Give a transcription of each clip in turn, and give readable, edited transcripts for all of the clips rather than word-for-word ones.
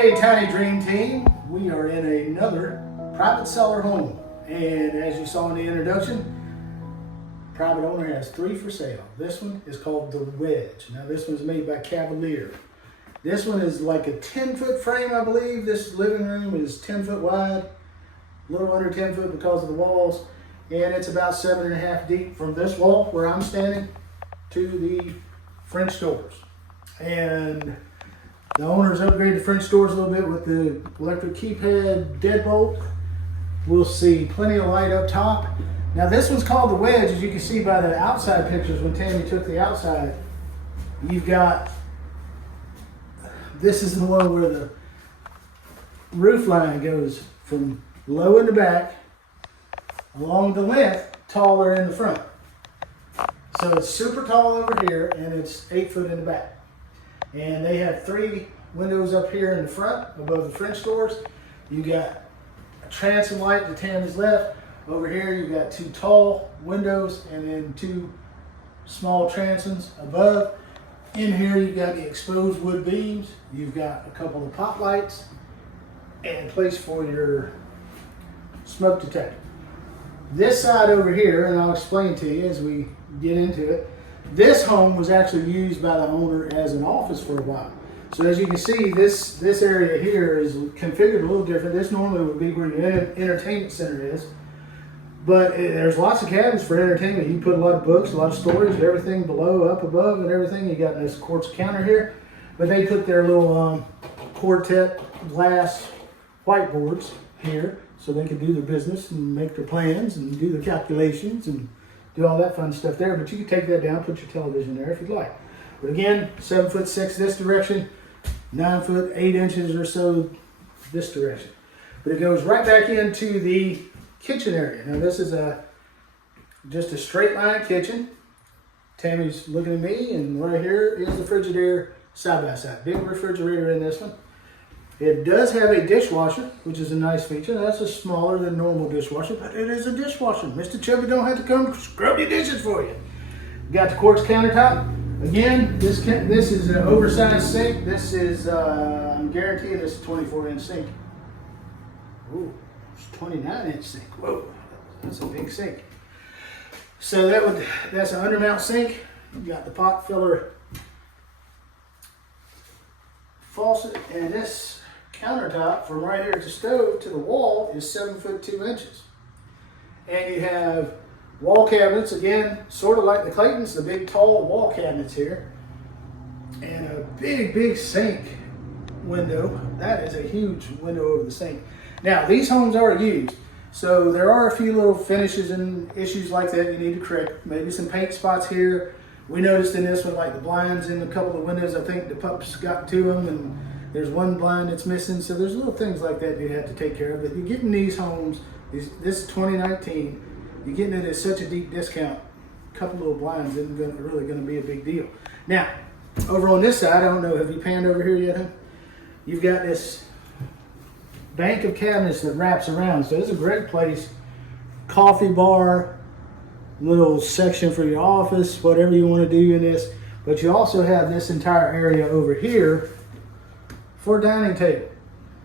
Hey, Tiny Dream Team, we are in another private seller home. And as you saw in the introduction, private owner has 3 for sale. This one is called the Wedge. Now this one's made by Cavalier. This one is like a 10-foot frame, I believe. This living room is 10 foot wide, a little under 10 foot because of the walls. And it's about 7.5 deep from this wall where I'm standing to the French doors. And the owners upgraded the French doors a little bit with the electric keypad deadbolt. We'll see plenty of light up top. Now this one's called the Wedge, as you can see by the outside pictures when Tammy took the outside. You've got, this is the one where the roof line goes from low in the back, along the length, taller in the front. So it's super tall over here and it's 8 foot in the back. And they have 3 windows up here in the front above the French doors. You got a transom light to Tammy's left. Over here you got 2 tall windows and then 2 small transoms above. In here you got the exposed wood beams. You've got a couple of pop lights and a place for your smoke detector. This side over here, and I'll explain to you as we get into it, this home was actually used by the owner as an office for a while. So as you can see, this area here is configured a little different. This normally would be where your entertainment center is. But there's lots of cabinets for entertainment. You can put a lot of books, a lot of storage, everything below, up above, and everything. You got this quartz counter here. But they put their little quartet glass whiteboards here so they can do their business and make their plans and do the calculations and do all that fun stuff there. But you can take that down, put your television there if you'd like. But again, 7'6" this direction, 9 foot 8 inches or so this direction. But it goes right back into the kitchen area. Now this is just a straight line kitchen. Tammy's looking at me, and right here is the Frigidaire side by side. Big refrigerator in this one. It does have a dishwasher, which is a nice feature. That's a smaller than normal dishwasher, but it is a dishwasher. Mr. Chubby don't have to come scrub your dishes for you. Got the quartz countertop. Again, this is an oversized sink. This is, I'm guaranteeing this is a 24-inch sink. Ooh, it's a 29-inch sink. Whoa, that's a big sink. So that's an undermount sink. You got the pot filler faucet, and this countertop from right here at the stove to the wall is 7 foot 2 inches. And you have wall cabinets, again, sort of like the Claytons, the big tall wall cabinets here. And a big sink window. That is a huge window over the sink. Now, these homes are used, so there are a few little finishes and issues like that you need to correct. Maybe some paint spots here. We noticed in this one, like the blinds in a couple of windows, I think the pups got to them, and there's one blind that's missing. So there's little things like that you have to take care of. But you're getting these homes, this is 2019, you're getting it at such a deep discount. A couple little blinds isn't really going to be a big deal. Now, over on this side, I don't know, have you panned over here yet, huh? You've got this bank of cabinets that wraps around. So it's a great place. Coffee bar, little section for your office, whatever you want to do in this. But you also have this entire area over here for a dining table.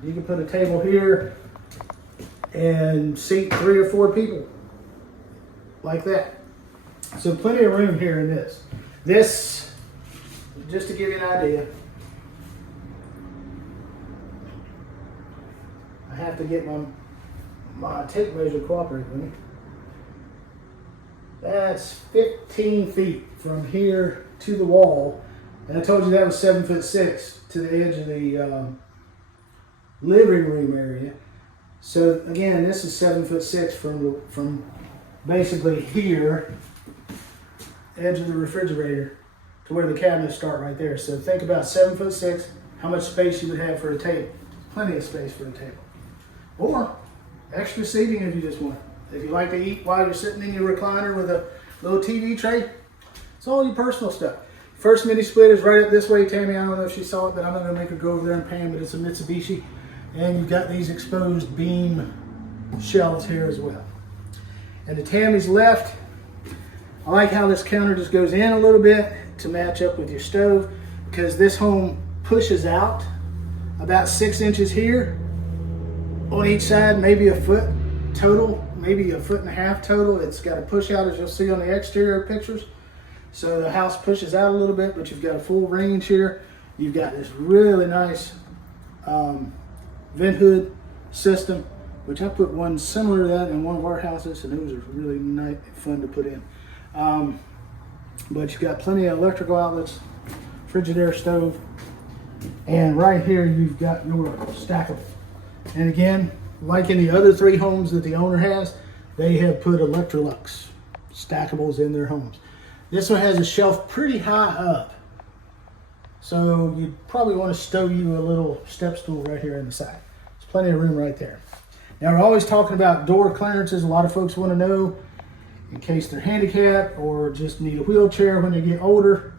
You can put a table here and seat 3 or 4 people like that. So plenty of room here in this. This, just to give you an idea, I have to get my tape measure cooperating with me. That's 15 feet from here to the wall. And I told you that was 7'6" to the edge of the living room area. So again, this is 7'6" from basically here, edge of the refrigerator, to where the cabinets start right there. So think about 7'6", how much space you would have for a table. Plenty of space for a table. Or extra seating if you just want. If you like to eat while you're sitting in your recliner with a little TV tray, it's all your personal stuff. First mini split is right up this way. Tammy, I don't know if she saw it, but I'm not going to make her go over there and pan, but it's a Mitsubishi. And you've got these exposed beam shelves here as well. And to Tammy's left, I like how this counter just goes in a little bit to match up with your stove, because this home pushes out about 6 inches here on each side, maybe a foot total, maybe a foot and a half total. It's got a push out, as you'll see on the exterior pictures. So the house pushes out a little bit, but you've got a full range here. You've got this really nice vent hood system, which I put one similar to that in one of our houses, and those are really nice, fun to put in. But you've got plenty of electrical outlets, Frigidaire stove, and right here you've got your stackable. And again, like in the other 3 homes that the owner has, they have put Electrolux stackables in their homes. This one has a shelf pretty high up, so you probably want to stow you a little step stool right here in the side. There's plenty of room right there. Now, we're always talking about door clearances. A lot of folks want to know, in case they're handicapped or just need a wheelchair when they get older.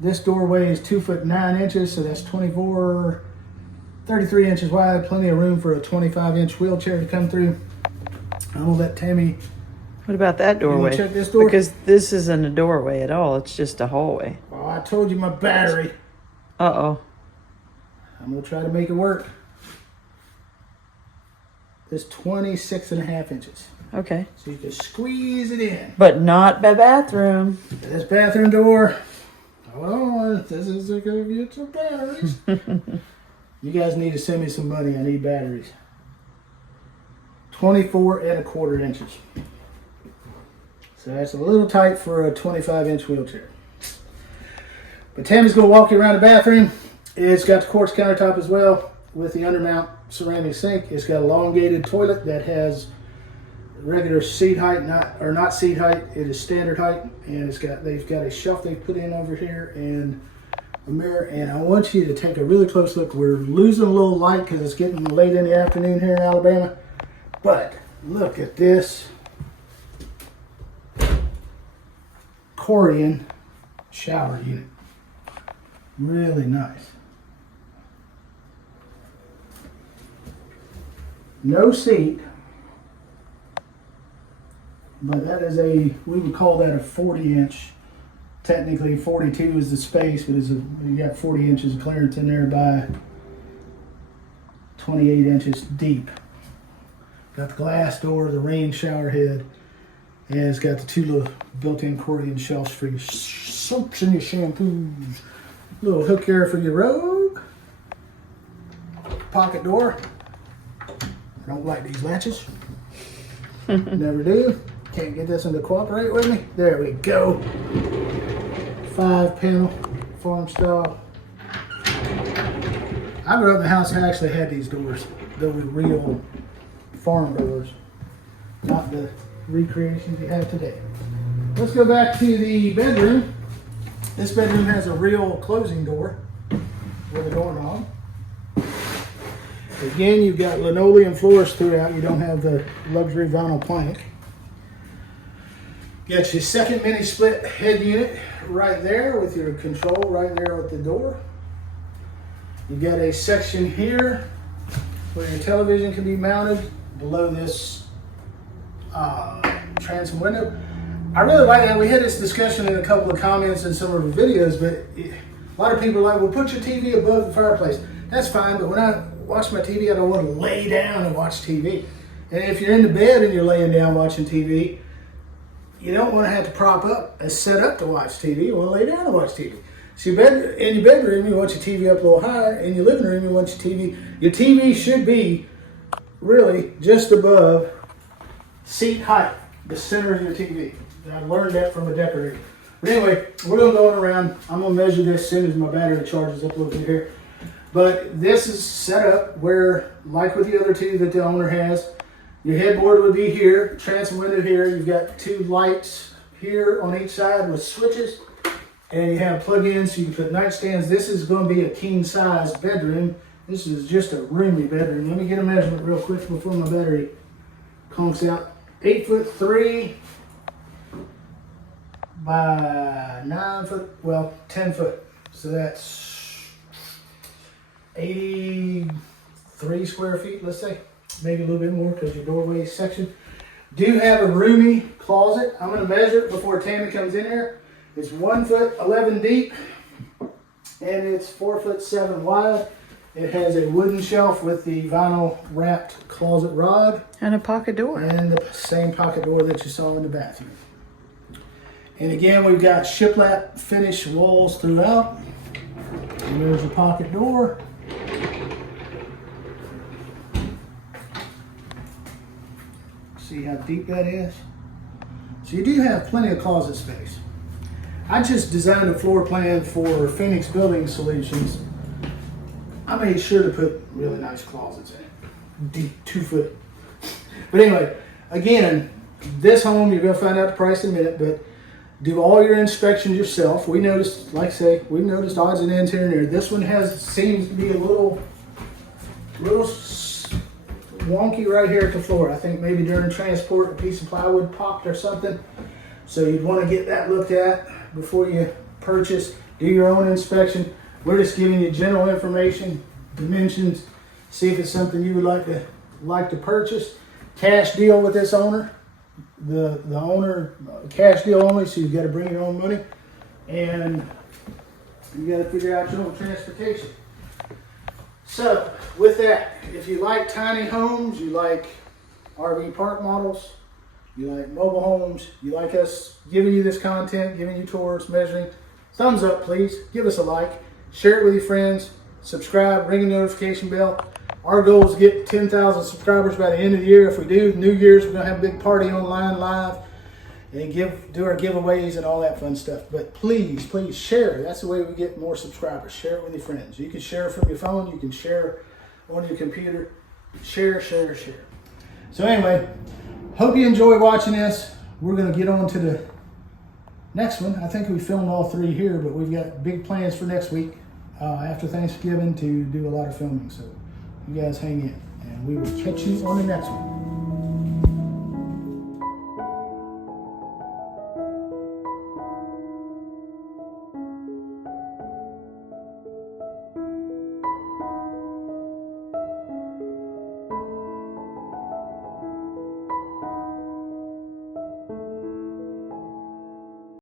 This doorway is 2 foot 9 inches, so that's 33 inches wide. Plenty of room for a 25-inch wheelchair to come through. I'm gonna let Tammy. What about that doorway? Check this door? Because this isn't a doorway at all. It's just a hallway. Oh, I told you my battery. Uh-oh. I'm gonna try to make it work. It's 26.5 inches. Okay. So you can squeeze it in. But not the bathroom. This bathroom door. Hold on, this is gonna get some batteries. You guys need to send me some money. I need batteries. 24.25 inches. So that's a little tight for a 25-inch wheelchair. But Tammy's gonna walk you around the bathroom. It's got the quartz countertop as well with the undermount ceramic sink. It's got an elongated toilet that has regular seat height, not seat height. It is standard height, and they've got a shelf they put in over here and a mirror. And I want you to take a really close look. We're losing a little light because it's getting late in the afternoon here in Alabama. But look at this Corian shower unit. Really nice. No seat, but that is we would call that a 40-inch. Technically 42 is the space, but you got 40 inches of clearance in there by 28 inches deep. Got the glass door, the rain shower head, and it's got the 2 little built-in Corian shelves for your soaps and your shampoos. Little hook here for your robe. Pocket door. I don't like these latches. Never do. Can't get this one to cooperate with me. There we go. 5-panel farm style. I grew up in a house that actually had these doors. They were real farm doors, not the recreations you have today. Let's go back to the bedroom. This bedroom has a real closing door with a doorknob. Again, you've got linoleum floors throughout. You don't have the luxury vinyl plank. Got your second mini split head unit right there with your control right there at the door. You got a section here where your television can be mounted below this transom window. I really like that. We had this discussion in a couple of comments in some of our videos, but a lot of people are like, well, put your TV above the fireplace. That's fine, but when I watch my TV, I don't want to lay down and watch TV. And if you're in the bed and you're laying down watching TV, you don't want to have to prop up and set up to watch TV. You want to lay down and watch TV. So in your bedroom, you want your TV up a little higher. In your living room, you want your TV. Your TV should be really just above seat height, the center of your TV. I learned that from a decorator. But anyway, we're going to go around. I'm going to measure this as soon as my battery charges up a little bit here. But this is set up where, like with the other 2 that the owner has, your headboard would be here, transom window here. You've got 2 lights here on each side with switches. And you have plug-ins so you can put nightstands. This is going to be a king-size bedroom. This is just a roomy bedroom. Let me get a measurement real quick before my battery conks out. 8'3" by 9 foot, well, 10 foot. So that's 83 square feet, let's say. Maybe a little bit more because your doorway section. Do have a roomy closet. I'm going to measure it before Tammy comes in here. It's 1'11" deep and it's 4'7" wide. It has a wooden shelf with the vinyl wrapped closet rod And a pocket door. and the same pocket door that you saw in the bathroom. And again, we've got shiplap finish walls throughout. And there's the pocket door. See how deep that is? So you do have plenty of closet space. I just designed a floor plan for Phoenix Building Solutions. I made sure to put really nice closets in it. Deep, 2 foot. But anyway, again, this home, you're gonna find out the price in a minute, but do all your inspections yourself. We noticed, like I say, we've noticed odds and ends here and there. This one seems to be a little wonky right here at the floor. I think maybe during transport a piece of plywood popped or something. So you'd want to get that looked at before you purchase. Do your own inspection. We're just giving you general information, dimensions, see if it's something you would like to purchase. Cash deal with this owner. The owner, cash deal only, so you've got to bring your own money. And you got to figure out your own transportation. So, with that, if you like tiny homes, you like RV park models, you like mobile homes, you like us giving you this content, giving you tours, measuring, thumbs up please, give us a like, share it with your friends, subscribe, ring the notification bell. Our goal is to get 10,000 subscribers by the end of the year. If we do, New Year's, we're going to have a big party online live and do our giveaways and all that fun stuff. But please, please share. That's the way we get more subscribers. Share it with your friends. You can share from your phone. You can share on your computer. Share, share, share. So anyway, hope you enjoy watching this. We're going to get on to the next one. I think we filmed all 3 here, but we've got big plans for next week after Thanksgiving to do a lot of filming. So you guys hang in, and we will catch you on the next one.